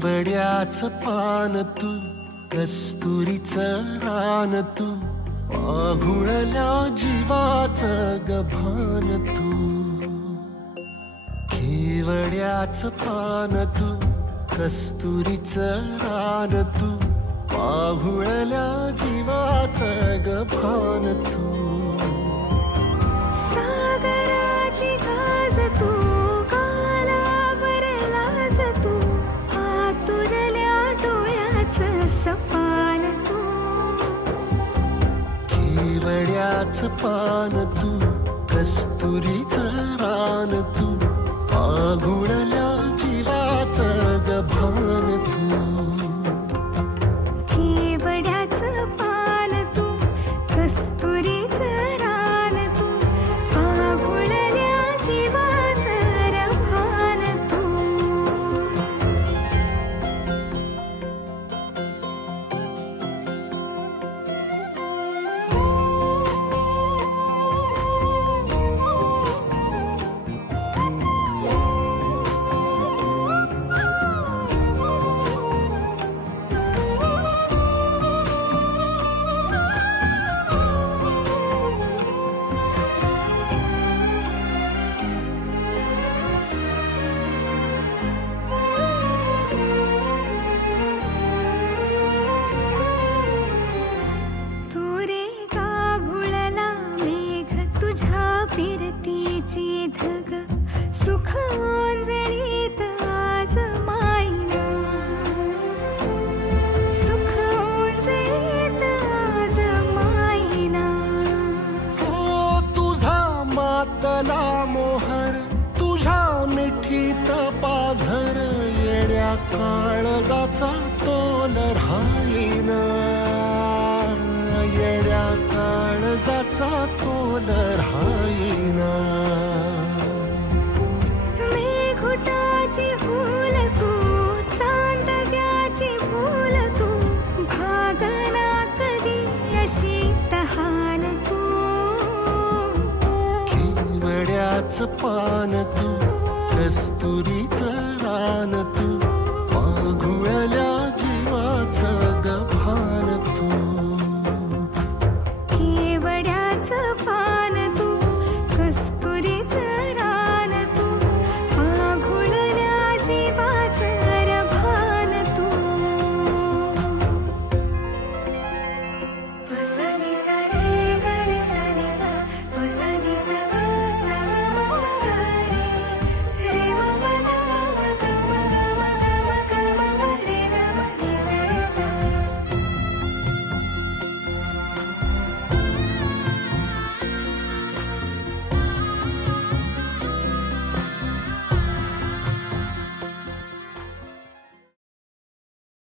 केवड्याचं पान तू, कस्तुरीचं रान तू, पाघुळल्या जीवाचं गभान तू. केवड्याचं पान तू, कस्तुरीचं रान तू, पाघुळल्या जीवाचं गभान तू. सागराची गाज तू, कालावरलाज तू, आतुरल्या डोळ्याचं सपान तू. केवड्याचं पान तू, कस्तुरीचं रान तू, पाघुळल्या जीवाचं गभान तू. केवड्याचं पान तू, कस्तुरीचं रान तू, पाघुळल्या जीवाचं रभान तू. फिरतीची धग सुख ओंजळीत आज मायना, सुख ओंजळीत आज मायना. हो तुझा मातला मोहर, तुझ्या मिठीत पाझर, येड्या काळजाचा तोल राहीना, येड्या काळजाचा तोल राहीना. मेघुटाची फूल तू, चांदव्याची फूल तू, भागना कधी अशी तहान तू. केवड्याचं पान तू, कस्तुरीचं रान तू,